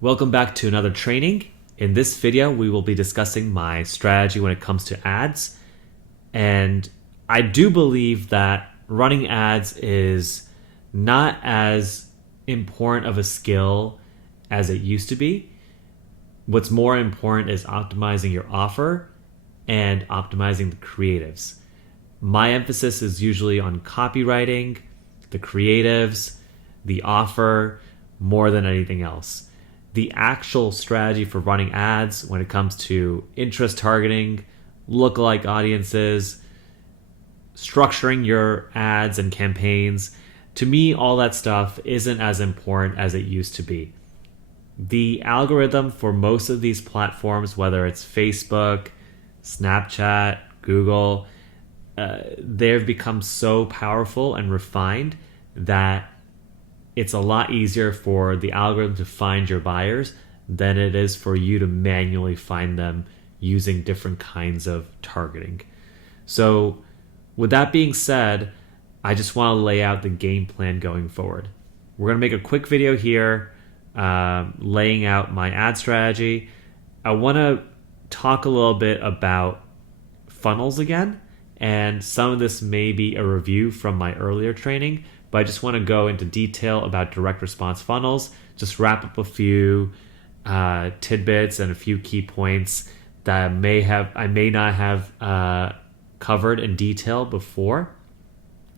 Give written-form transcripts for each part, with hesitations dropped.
Welcome back to another training. In this video, we will be discussing my strategy when it comes to ads. And I do believe that running ads is not as important of a skill as it used to be. What's more important is optimizing your offer and optimizing the creatives. My emphasis is usually on copywriting, the creatives, the offer, more than anything else. The actual strategy for running ads when it comes to interest targeting, lookalike audiences, structuring your ads and campaigns, to me, all that stuff isn't as important as it used to be. The algorithm for most of these platforms, whether it's Facebook, Snapchat, Google, they've become so powerful and refined that it's a lot easier for the algorithm to find your buyers than it is for you to manually find them using different kinds of targeting. So with that being said, I just want to lay out the game plan going forward. We're going to make a quick video here laying out my ad strategy. I want to talk a little bit about funnels again, and some of this may be a review from my earlier training, but I just want to go into detail about direct response funnels, just wrap up a few tidbits and a few key points that I may not have covered in detail before.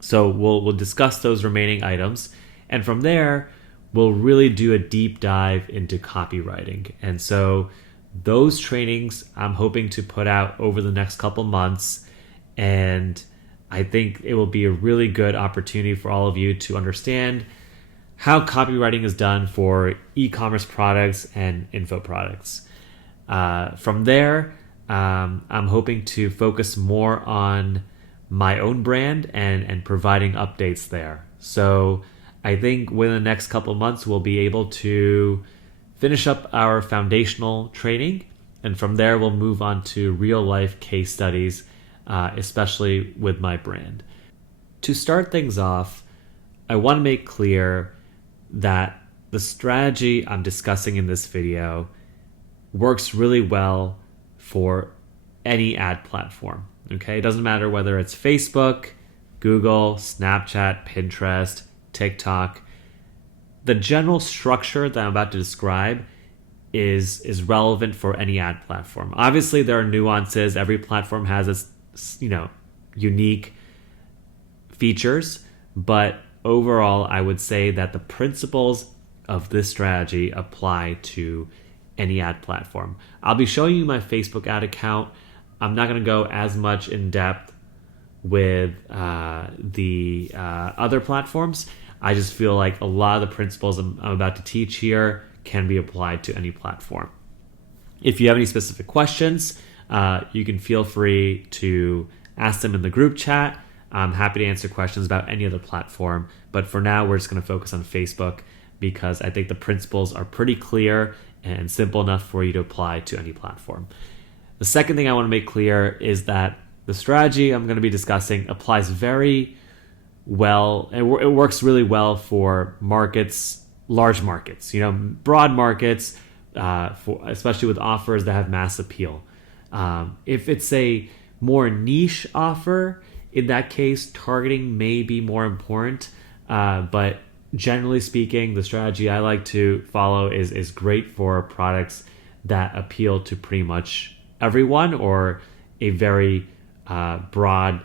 So we'll discuss those remaining items, and from there we'll really do a deep dive into copywriting. And so those trainings I'm hoping to put out over the next couple months, and I think it will be a really good opportunity for all of you to understand how copywriting is done for e-commerce products and info products. From there, I'm hoping to focus more on my own brand and providing updates there. So I think within the next couple of months, we'll be able to finish up our foundational training. And from there, we'll move on to real life case studies, especially with my brand. To start things off, I want to make clear that the strategy I'm discussing in this video works really well for any ad platform. Okay, it doesn't matter whether it's Facebook, Google, Snapchat, Pinterest, TikTok. The general structure that I'm about to describe is relevant for any ad platform. Obviously, there are nuances. Every platform has its unique features, but overall, I would say that the principles of this strategy apply to any ad platform. I'll be showing you my Facebook ad account. I'm not going to go as much in depth with the other platforms. I just feel like a lot of the principles I'm about to teach here can be applied to any platform. If you have any specific questions, you can feel free to ask them in the group chat. I'm happy to answer questions about any other platform, but for now, we're just going to focus on Facebook because I think the principles are pretty clear and simple enough for you to apply to any platform. The second thing I want to make clear is that the strategy I'm going to be discussing applies very well, and it works really well for markets, large markets, broad markets, especially with offers that have mass appeal. If it's a more niche offer, in that case, targeting may be more important. But generally speaking, the strategy I like to follow is great for products that appeal to pretty much everyone or a very broad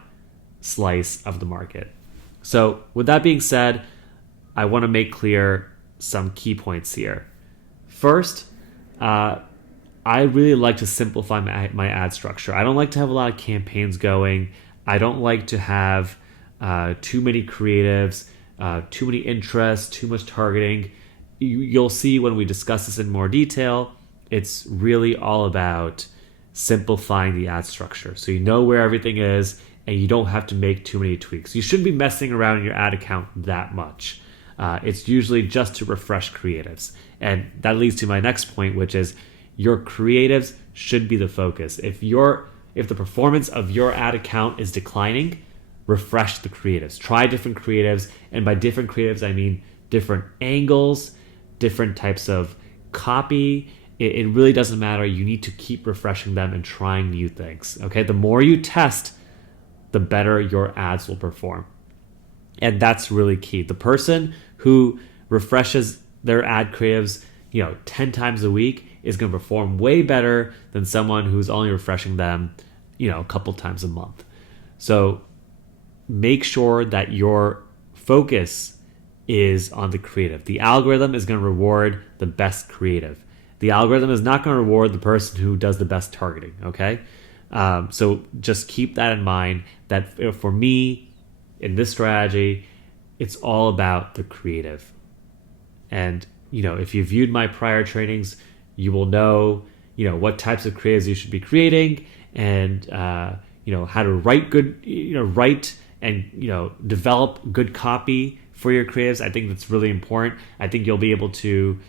slice of the market. So with that being said, I want to make clear some key points here. First, I really like to simplify my ad structure. I don't like to have a lot of campaigns going. I don't like to have too many creatives, too many interests, too much targeting. You'll see when we discuss this in more detail, it's really all about simplifying the ad structure. So you know where everything is and you don't have to make too many tweaks. You shouldn't be messing around in your ad account that much. It's usually just to refresh creatives. And that leads to my next point, which is your creatives should be the focus. If the performance of your ad account is declining, refresh the creatives. Try different creatives. And by different creatives, I mean different angles, different types of copy, it really doesn't matter. You need to keep refreshing them and trying new things. Okay, the more you test, the better your ads will perform. And that's really key. The person who refreshes their ad creatives, 10 times a week is going to perform way better than someone who's only refreshing them, a couple times a month. So make sure that your focus is on the creative. The algorithm is going to reward the best creative. The algorithm is not going to reward the person who does the best targeting, okay? So just keep that in mind, that for me, in this strategy, it's all about the creative. And, if you viewed my prior trainings, you will know, what types of creatives you should be creating and, how to write good, write and, develop good copy for your creatives. I think that's really important. I think you'll be able to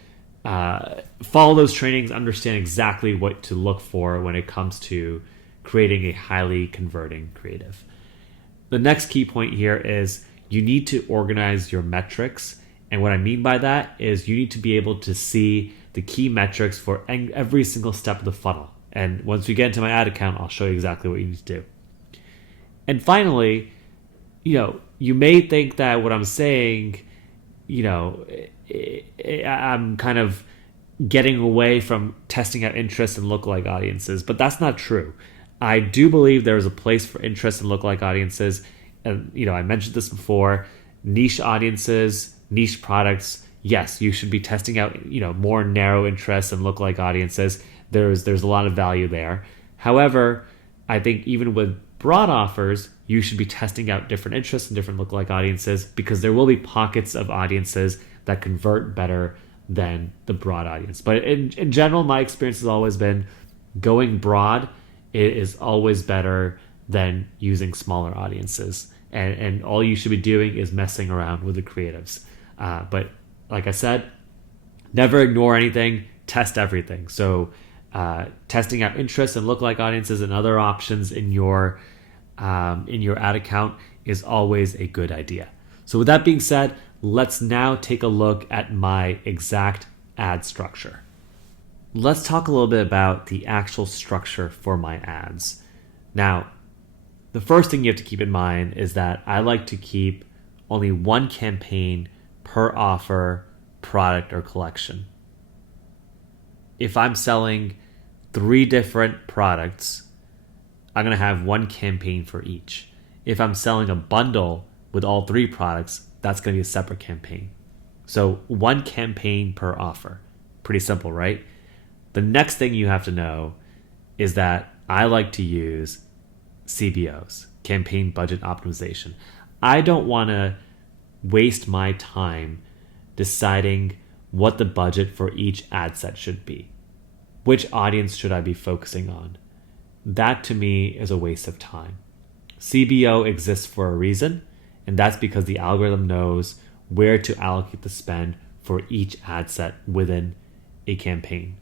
follow those trainings, understand exactly what to look for when it comes to creating a highly converting creative. The next key point here is you need to organize your metrics. And what I mean by that is you need to be able to see the key metrics for every single step of the funnel. And once we get into my ad account, I'll show you exactly what you need to do. And finally, you may think that what I'm saying, I'm kind of getting away from testing out interest and lookalike audiences, but that's not true. I do believe there is a place for interest and lookalike audiences. And, I mentioned this before, niche audiences, niche products. Yes, you should be testing out, more narrow interests and lookalike audiences. There's a lot of value there. However, I think even with broad offers, you should be testing out different interests and different lookalike audiences, because there will be pockets of audiences that convert better than the broad audience. But in general, my experience has always been going broad is always better than using smaller audiences. And all you should be doing is messing around with the creatives. But like I said, never ignore anything, test everything. So testing out interests and lookalike audiences and other options in your ad account is always a good idea. So with that being said, let's now take a look at my exact ad structure. Let's talk a little bit about the actual structure for my ads. Now, the first thing you have to keep in mind is that I like to keep only one campaign per offer, product, or collection. If I'm selling 3 different products, I'm going to have one campaign for each. If I'm selling a bundle with all 3 products, that's going to be a separate campaign. So one campaign per offer. Pretty simple, right? The next thing you have to know is that I like to use CBOs, campaign budget optimization. I don't want to waste my time deciding what the budget for each ad set should be. Which audience should I be focusing on? That to me is a waste of time. CBO exists for a reason, and that's because the algorithm knows where to allocate the spend for each ad set within a campaign.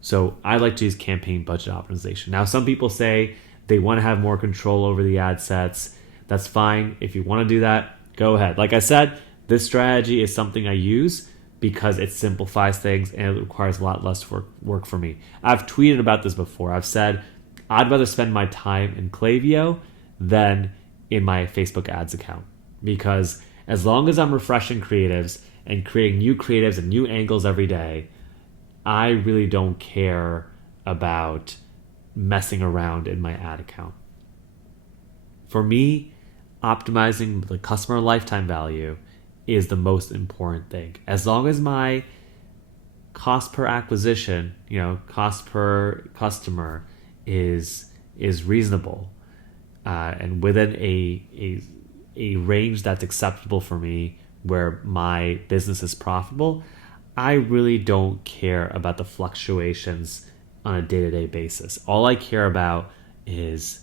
So I like to use campaign budget optimization. Now, some people say they want to have more control over the ad sets. That's fine. If you want to do that, go ahead. Like I said, this strategy is something I use because it simplifies things and it requires a lot less work for me. I've tweeted about this before. I've said I'd rather spend my time in Klaviyo than in my Facebook ads account, because as long as I'm refreshing creatives and creating new creatives and new angles every day, I really don't care about messing around in my ad account. For me, optimizing the customer lifetime value is the most important thing. As long as my cost per acquisition, cost per customer is reasonable and within a range that's acceptable for me where my business is profitable, I really don't care about the fluctuations on a day-to-day basis. All I care about is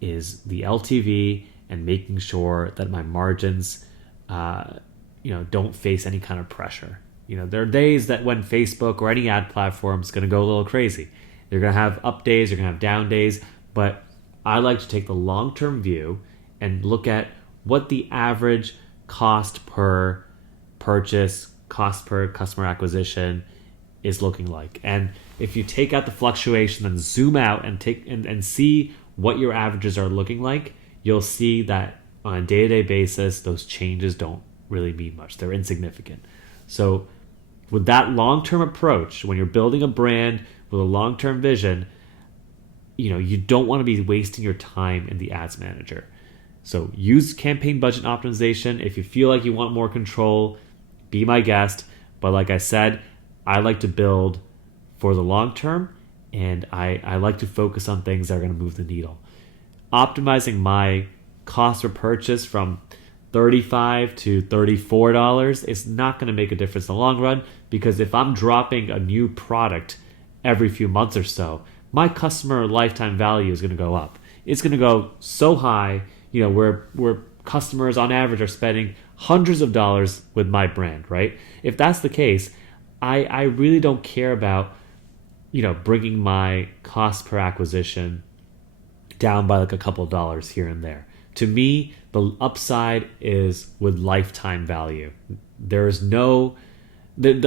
the LTV and making sure that my margins don't face any kind of pressure. There are days that when Facebook or any ad platform is going to go a little crazy. You're going to have up days, you're going to have down days, but I like to take the long-term view and look at what the average cost per purchase, cost per customer acquisition is looking like. And if you take out the fluctuation and zoom out and and see what your averages are looking like, you'll see that on a day-to-day basis, those changes don't really mean much. They're insignificant. So with that long-term approach, when you're building a brand with a long-term vision, you don't want to be wasting your time in the ads manager. So use campaign budget optimization. If you feel like you want more control, be my guest. But like I said, I like to build for the long term, and I like to focus on things that are going to move the needle. Optimizing my cost per purchase from $35 to $34 is not going to make a difference in the long run, because if I'm dropping a new product every few months or so, my customer lifetime value is going to go up. It's going to go so high, where customers on average are spending hundreds of dollars with my brand, right? If that's the case, I really don't care about, bringing my cost per acquisition down by like a couple of dollars here and there. To me, the upside is with lifetime value. There is the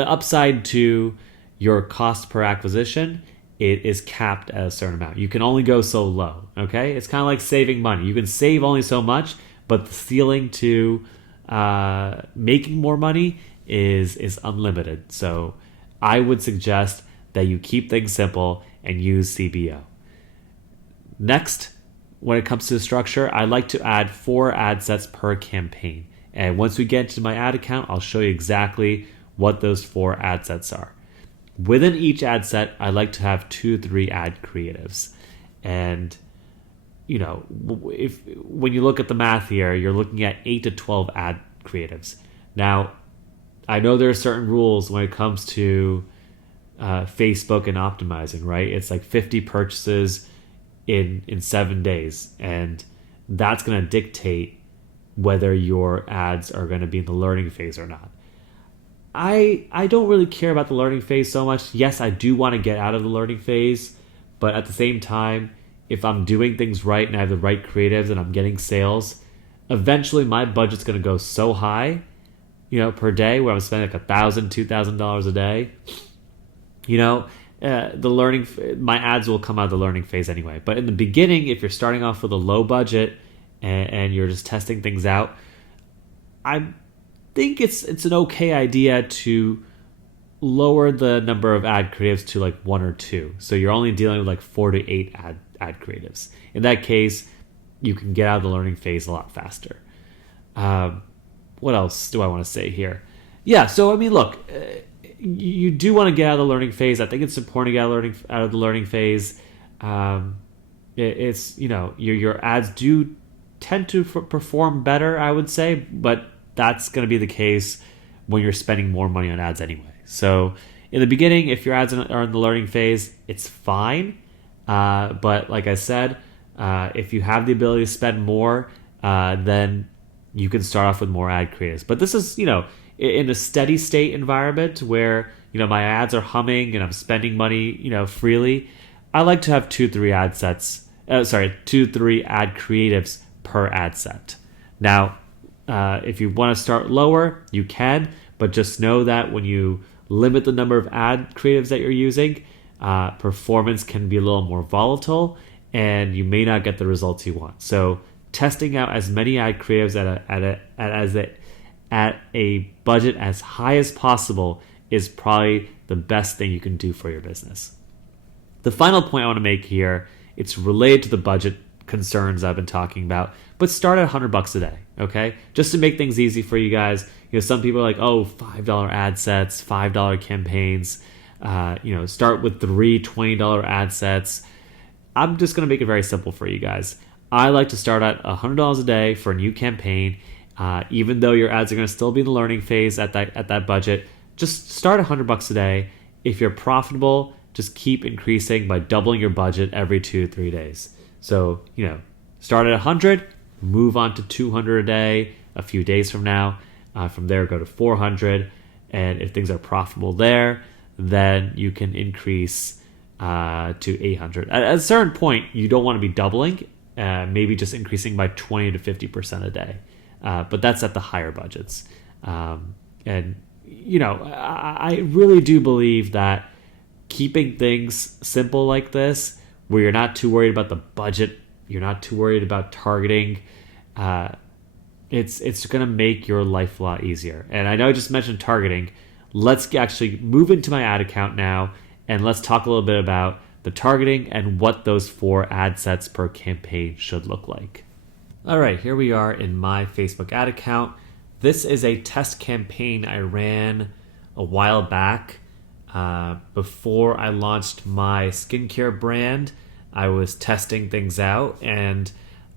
upside to your cost per acquisition. It is capped at a certain amount. You can only go so low, okay? It's kind of like saving money. You can save only so much, but the ceiling to making more money is unlimited. So I would suggest that you keep things simple and use CBO. Next, when it comes to the structure, I like to add 4 ad sets per campaign. And once we get into my ad account, I'll show you exactly what those 4 ad sets are. Within each ad set, I like to have 2-3 ad creatives. And, when you look at the math here, you're looking at 8 to 12 ad creatives. Now, I know there are certain rules when it comes to Facebook and optimizing, right? It's like 50 purchases in 7 days. And that's going to dictate whether your ads are going to be in the learning phase or not. I don't really care about the learning phase so much. Yes, I do want to get out of the learning phase, but at the same time, if I'm doing things right and I have the right creatives and I'm getting sales, eventually my budget's going to go so high, per day, where I'm spending like $1,000, $2,000 a day. My ads will come out of the learning phase anyway. But in the beginning, if you're starting off with a low budget and you're just testing things out, I think it's an okay idea to lower the number of ad creatives to like 1 or 2. So you're only dealing with like 4 to 8 ad creatives. In that case, you can get out of the learning phase a lot faster. What else do I want to say here? Yeah, so I mean, look, you do want to get out of the learning phase. I think it's important to get out of the learning phase. It's your ads do tend to perform better, I would say, but that's going to be the case when you're spending more money on ads anyway. So in the beginning, if your ads are in the learning phase, it's fine. But like I said, if you have the ability to spend more, then you can start off with more ad creatives. But this is, in a steady state environment where, my ads are humming and I'm spending money, freely, I like to have 2-3 ad sets. 2-3 ad creatives per ad set. Now, if you want to start lower, you can, but just know that when you limit the number of ad creatives that you're using, performance can be a little more volatile and you may not get the results you want. So testing out as many ad creatives at a budget as high as possible is probably the best thing you can do for your business. The final point I want to make here, it's related to the budget concerns I've been talking about, but start at $100 a day, okay? Just to make things easy for you guys. Some people are like, oh, $5 ad sets, $5 campaigns, start with 3 $20 ad sets. I'm just going to make it very simple for you guys. I like to start at $100 a day for a new campaign. Even though your ads are going to still be in the learning phase at that budget, just start $100 a day. If you're profitable, just keep increasing by doubling your budget every 2-3 days. So, start at 100, move on to 200 a day a few days from now. From there, go to 400. And if things are profitable there, then you can increase to 800. At a certain point, you don't want to be doubling, maybe just increasing by 20 to 50% a day. But that's at the higher budgets. And I really do believe that keeping things simple like this, where you're not too worried about the budget, you're not too worried about targeting, it's going to make your life a lot easier. And I know I just mentioned targeting. Let's actually move into my ad account now, and let's talk a little bit about the targeting and what those 4 ad sets per campaign should look like. All right, here we are in my Facebook ad account. This is a test campaign I ran a while back. Before I launched my skincare brand, I was testing things out, and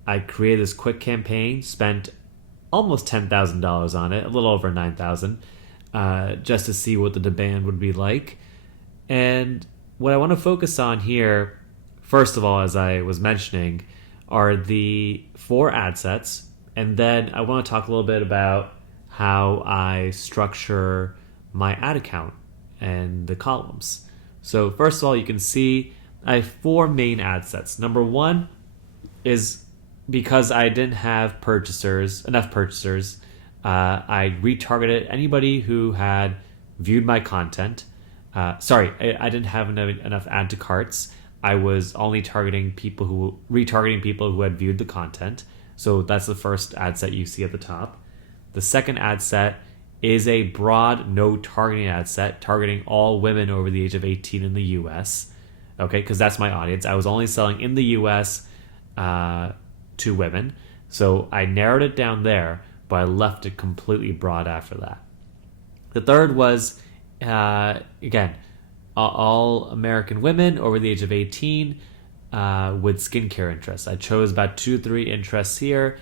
I created this quick campaign, spent almost $10,000 on it, a little over $9,000, just to see what the demand would be like. And what I want to focus on here, first of all, as I was mentioning, are the 4 ad sets. And then I want to talk a little bit about how I structure my ad account and the columns. So first of all, you can see I have 4 main ad sets. Number 1 is because I didn't have enough purchasers, I retargeted anybody who had viewed my content. I didn't have enough add to carts. I was only retargeting people who had viewed the content. So that's the first ad set you see at the top. The second ad set is a broad no targeting ad set, targeting all women over the age of 18 in the US. Okay, because that's my audience. I was only selling in the US to women. So I narrowed it down there, but I left it completely broad after that. The third was, again, all American women over the age of 18 with skincare interests. I chose about 2 to 3 interests here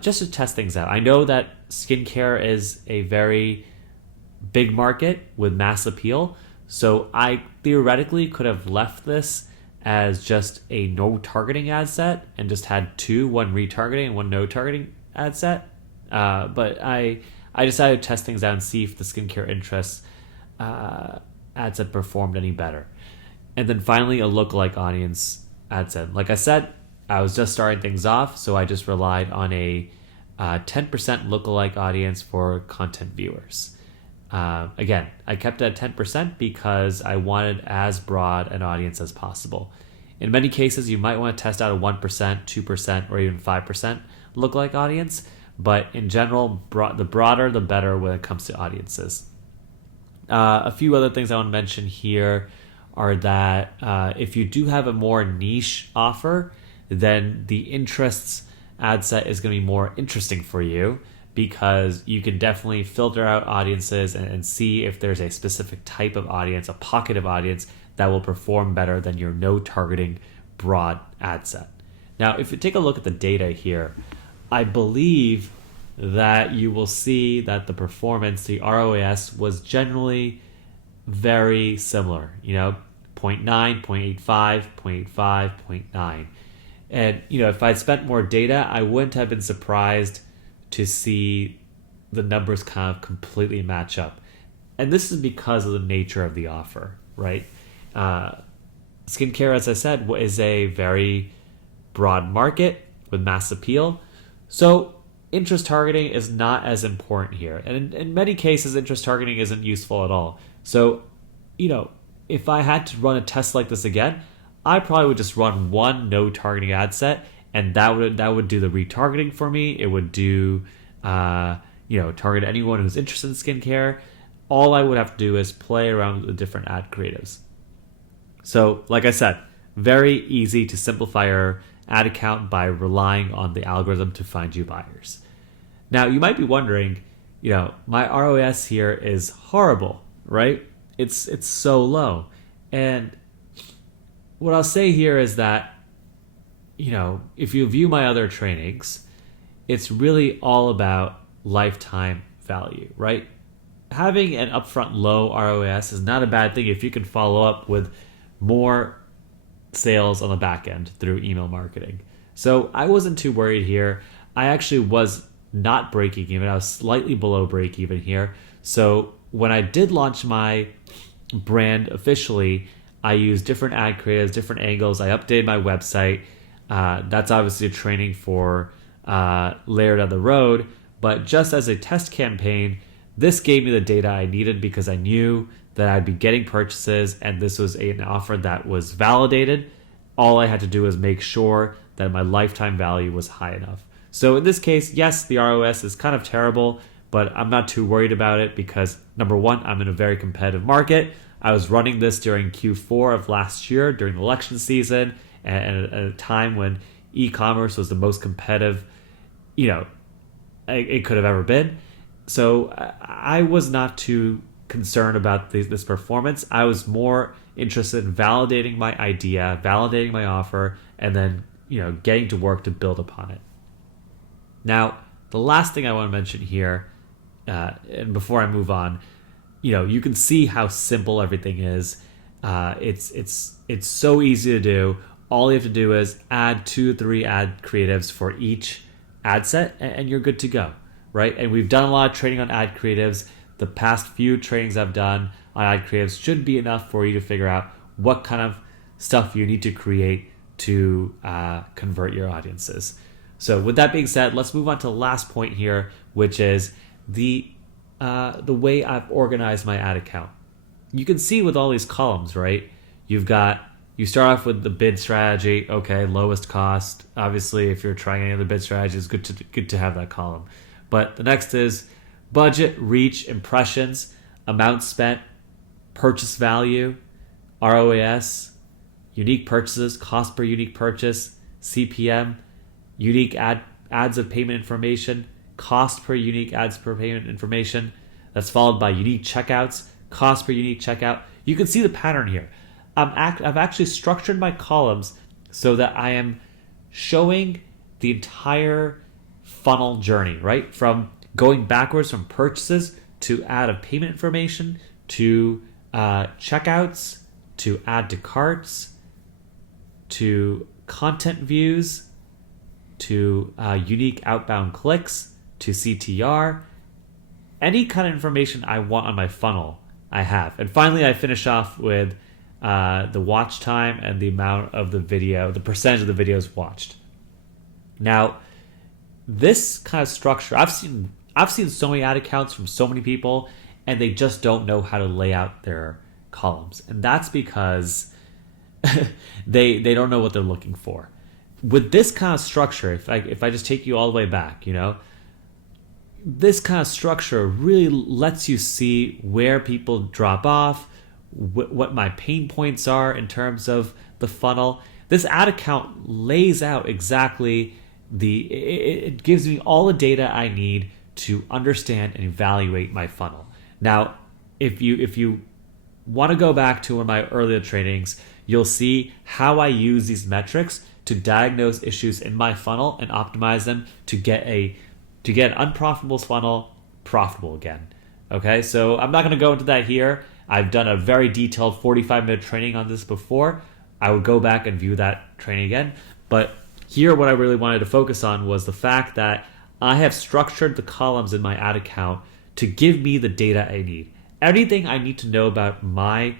just to test things out. I know that skincare is a very big market with mass appeal, so I theoretically could have left this as just a no targeting ad set and just had 2, one retargeting and one no targeting ad set. But I decided to test things out and see if the skincare interests ad set performed any better. And then finally, a lookalike audience ad set. Like I said, I was just starting things off, so I just relied on a 10% lookalike audience for content viewers. Again, I kept it at 10% because I wanted as broad an audience as possible. In many cases, you might want to test out a 1%, 2%, or even 5% lookalike audience, but in general, the broader the better when it comes to audiences. A few other things I want to mention here are that if you do have a more niche offer, then the interests ad set is going to be more interesting for you, because you can definitely filter out audiences and see if there's a specific type of audience, a pocket of audience that will perform better than your no targeting broad ad set. Now, if you take a look at the data here, I believe that you will see that the performance, the ROAS, was generally very similar, 0.9, 0.85, 0.85, 0.9. And, if I'd spent more data, I wouldn't have been surprised to see the numbers kind of completely match up. And this is because of the nature of the offer, right? Skincare, as I said, is a very broad market with mass appeal. So interest targeting is not as important here. And in many cases, interest targeting isn't useful at all. So, if I had to run a test like this again, I probably would just run one no targeting ad set, and that would do the retargeting for me. It would do, target anyone who's interested in skincare. All I would have to do is play around with the different ad creatives. So, like I said, very easy to simplify your ad account by relying on the algorithm to find you buyers. Now, you might be wondering, my ROAS here is horrible, right? It's so low. And what I'll say here is that, if you view my other trainings, it's really all about lifetime value, right? Having an upfront low ROAS is not a bad thing if you can follow up with more sales on the back end through email marketing. So I wasn't too worried here. I actually was not breaking even. I was slightly below break even here. So when I did launch my brand officially, I used different ad creatives, different angles. I updated my website. That's obviously a training for later down the road. But just as a test campaign, This gave me the data I needed because I knew that I'd be getting purchases and this was an offer that was validated. All I had to do was make sure that my lifetime value was high enough. So in this case, yes, the ROS is kind of terrible, but I'm not too worried about it because number one, I'm in a very competitive market. I was running this during Q4 of last year during the election season and at a time when e-commerce was the most competitive, it could have ever been. So I was not too concerned about this performance. I was more interested in validating my idea, validating my offer, and then getting to work to build upon it. Now, the last thing I want to mention here, and before I move on, you can see how simple everything is. It's so easy to do. All you have to do is add 2-3 ad creatives for each ad set, and you're good to go, right? And we've done a lot of training on ad creatives. The past few trainings I've done on ad creatives should be enough for you to figure out what kind of stuff you need to create to convert your audiences. So with that being said, let's move on to the last point here, which is the way I've organized my ad account. You can see with all these columns, right? You start off with the bid strategy, okay, lowest cost. Obviously, if you're trying any other bid strategy, it's good to have that column. But the next is budget, reach, impressions, amount spent, purchase value, ROAS, unique purchases, cost per unique purchase, CPM, unique ads of payment information, cost per unique ads per payment information. That's followed by unique checkouts, cost per unique checkout. You can see the pattern here. I've actually structured my columns so that I am showing the entire funnel journey, right? From going backwards from purchases to add of payment information to checkouts to add to carts to content views to unique outbound clicks to CTR. Any kind of information I want on my funnel, I have. And finally, I finish off with the watch time and the amount of the video, the percentage of the videos watched. Now, this kind of structure, I've seen so many ad accounts from so many people, and they just don't know how to lay out their columns, and that's because they don't know what they're looking for. With this kind of structure, if I just take you all the way back, this kind of structure really lets you see where people drop off, what my pain points are in terms of the funnel. This ad account lays out exactly it gives me all the data I need to understand and evaluate my funnel. Now, if you want to go back to one of my earlier trainings, you'll see how I use these metrics to diagnose issues in my funnel and optimize them to get an unprofitable funnel profitable again. Okay, so I'm not going to go into that here. I've done a very detailed 45-minute training on this before. I would go back and view that training again. But here, what I really wanted to focus on was the fact that I have structured the columns in my ad account to give me the data I need. Anything I need to know about my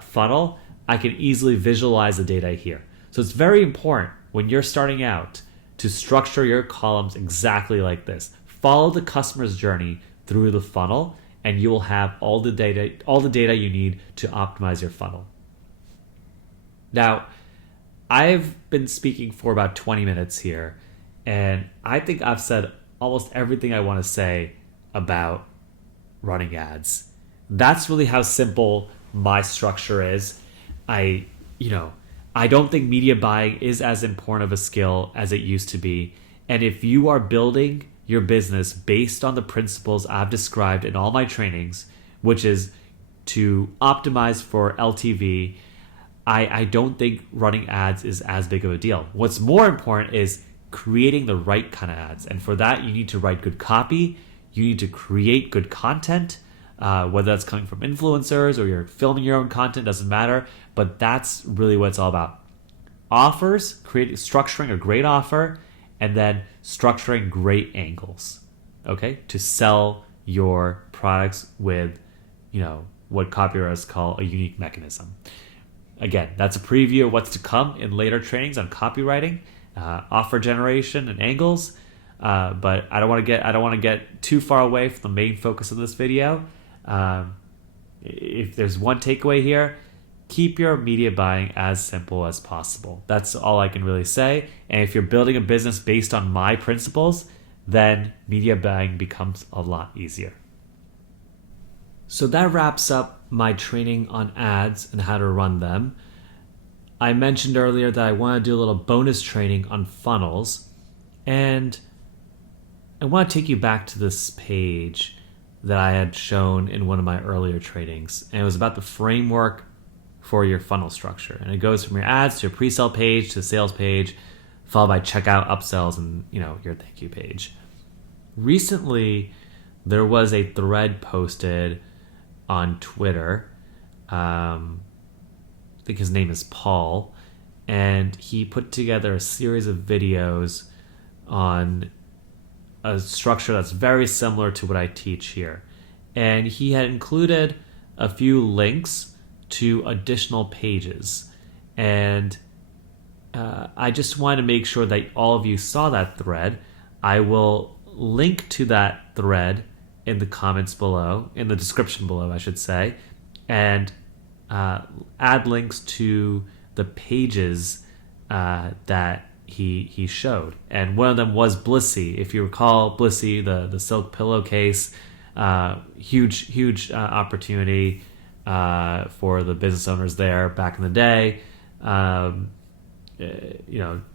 funnel, I can easily visualize the data here. So it's very important when you're starting out to structure your columns exactly like this. Follow the customer's journey through the funnel, and you will have all the data you need to optimize your funnel. Now, I've been speaking for about 20 minutes here, and I think I've said almost everything I want to say about running ads. That's really how simple my structure is. I don't think media buying is as important of a skill as it used to be. And if you are building your business based on the principles I've described in all my trainings, which is to optimize for LTV, I don't think running ads is as big of a deal. What's more important is creating the right kind of ads. And for that, you need to write good copy. You need to create good content, whether that's coming from influencers or you're filming your own content, doesn't matter. But that's really what it's all about. Offers, structuring a great offer, and then structuring great angles, okay, to sell your products with, what copywriters call a unique mechanism. Again, that's a preview of what's to come in later trainings on copywriting, offer generation, and angles. But I don't want to get too far away from the main focus of this video. If there's one takeaway here, keep your media buying as simple as possible. That's all I can really say. And if you're building a business based on my principles, then media buying becomes a lot easier. So that wraps up my training on ads and how to run them. I mentioned earlier that I want to do a little bonus training on funnels, and I want to take you back to this page that I had shown in one of my earlier trainings, and it was about the framework for your funnel structure. And it goes from your ads to your pre-sale page to sales page, followed by checkout, upsells, and your thank you page. Recently, there was a thread posted on Twitter. I think his name is Paul, and he put together a series of videos on a structure that's very similar to what I teach here. And he had included a few links to additional pages. And I just wanted to make sure that all of you saw that thread. I will link to that thread in the comments below, in the description below, I should say, and add links to the pages that he showed. And one of them was Blissy. If you recall, Blissy, the silk pillowcase, huge opportunity for the business owners there back in the day.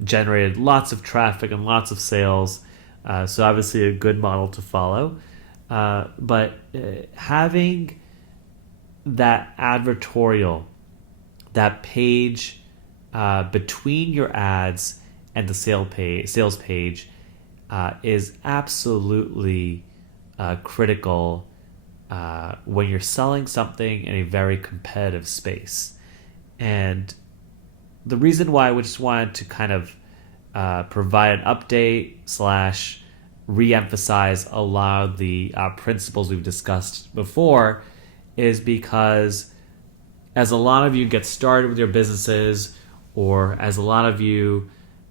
Generated lots of traffic and lots of sales. So obviously a good model to follow. But having that advertorial, that page between your ads and the sales page is absolutely critical when you're selling something in a very competitive space. And the reason why I just wanted to kind of provide an update / re-emphasize a lot of the principles we've discussed before is because as a lot of you get started with your businesses, or as a lot of you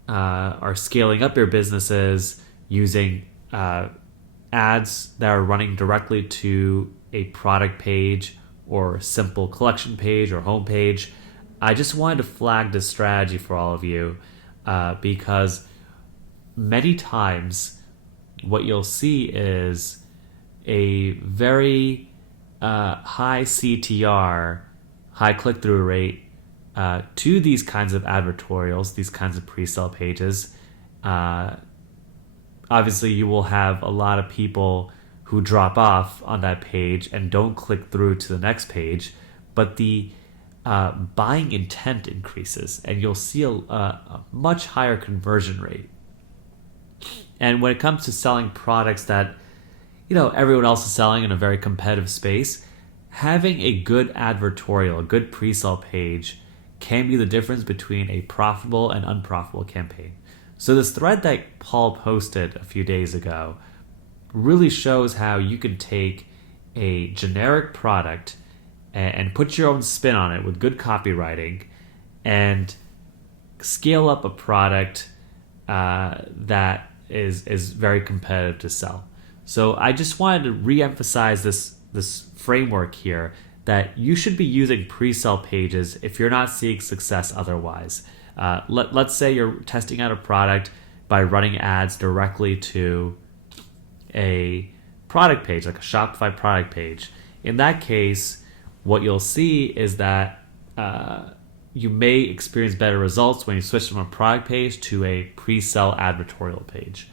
are scaling up your businesses using ads that are running directly to a product page or simple collection page or home page, I just wanted to flag this strategy for all of you because many times what you'll see is a very high CTR, high click-through rate to these kinds of advertorials, these kinds of pre-sale pages. Obviously, you will have a lot of people who drop off on that page and don't click through to the next page, but the buying intent increases, and you'll see a much higher conversion rate. And when it comes to selling products that everyone else is selling in a very competitive space, having a good advertorial, a good pre-sale page can be the difference between a profitable and unprofitable campaign. So this thread that Paul posted a few days ago really shows how you can take a generic product and put your own spin on it with good copywriting and scale up a product that is very competitive to sell. So I just wanted to re-emphasize this framework here that you should be using pre-sale pages if you're not seeing success otherwise. Let's say you're testing out a product by running ads directly to a product page, like a Shopify product page. In that case, what you'll see is that you may experience better results when you switch from a product page to a pre-sale advertorial page.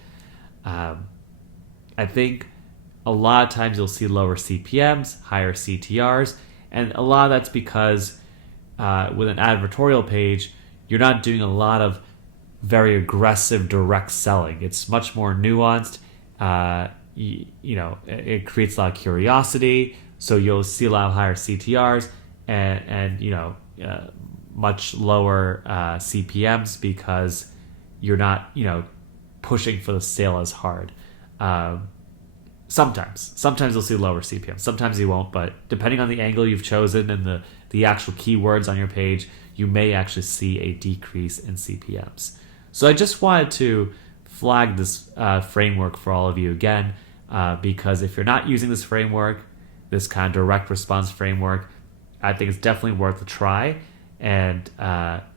I think a lot of times you'll see lower CPMs, higher CTRs, and a lot of that's because with an advertorial page, you're not doing a lot of very aggressive direct selling. It's much more nuanced. It creates a lot of curiosity, so you'll see a lot of higher CTRs and much lower CPMs because you're not pushing for the sale as hard. Sometimes you'll see lower CPMs, sometimes you won't, but depending on the angle you've chosen and the actual keywords on your page, you may actually see a decrease in CPMs. So I just wanted to flag this framework for all of you again, because if you're not using this framework, this kind of direct response framework, I think it's definitely worth a try. And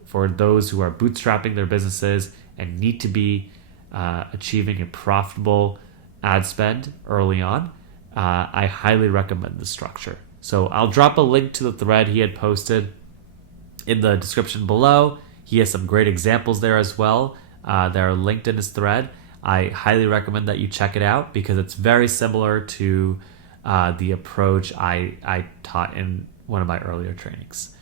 for those who are bootstrapping their businesses and need to be achieving a profitable ad spend early on, I highly recommend this structure. So I'll drop a link to the thread he had posted in the description below. He has some great examples there as well that are linked in his thread. I highly recommend that you check it out because it's very similar to the approach I taught in one of my earlier trainings.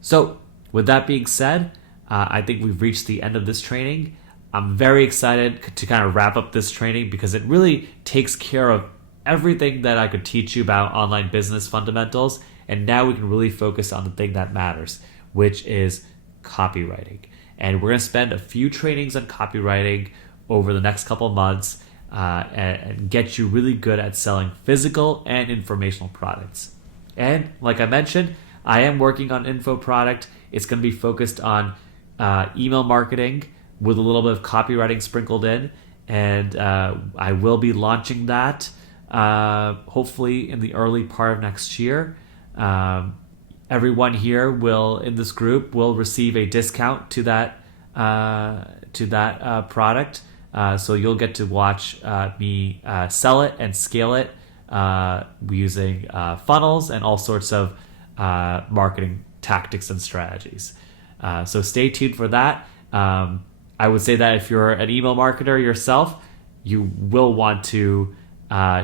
So with that being said, I think we've reached the end of this training. I'm very excited to kind of wrap up this training because it really takes care of everything that I could teach you about online business fundamentals. And now we can really focus on the thing that matters, which is copywriting. And we're going to spend a few trainings on copywriting over the next couple of months and get you really good at selling physical and informational products. And like I mentioned, I am working on info product. It's going to be focused on email marketing with a little bit of copywriting sprinkled in. And I will be launching that hopefully in the early part of next year. Everyone here in this group will receive a discount to that product. So you'll get to watch me sell it and scale it using funnels and all sorts of marketing tactics and strategies. So stay tuned for that. I would say that if you're an email marketer yourself, you will want to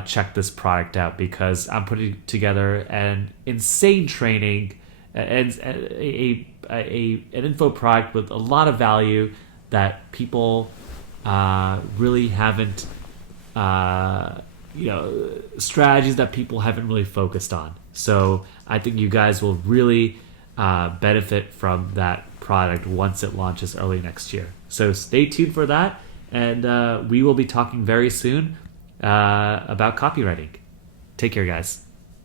check this product out because I'm putting together an insane training and an info product with a lot of value that people really haven't, strategies that people haven't really focused on. So I think you guys will really benefit from that product once it launches early next year. So stay tuned for that, and we will be talking very soon about copywriting. Take care, guys.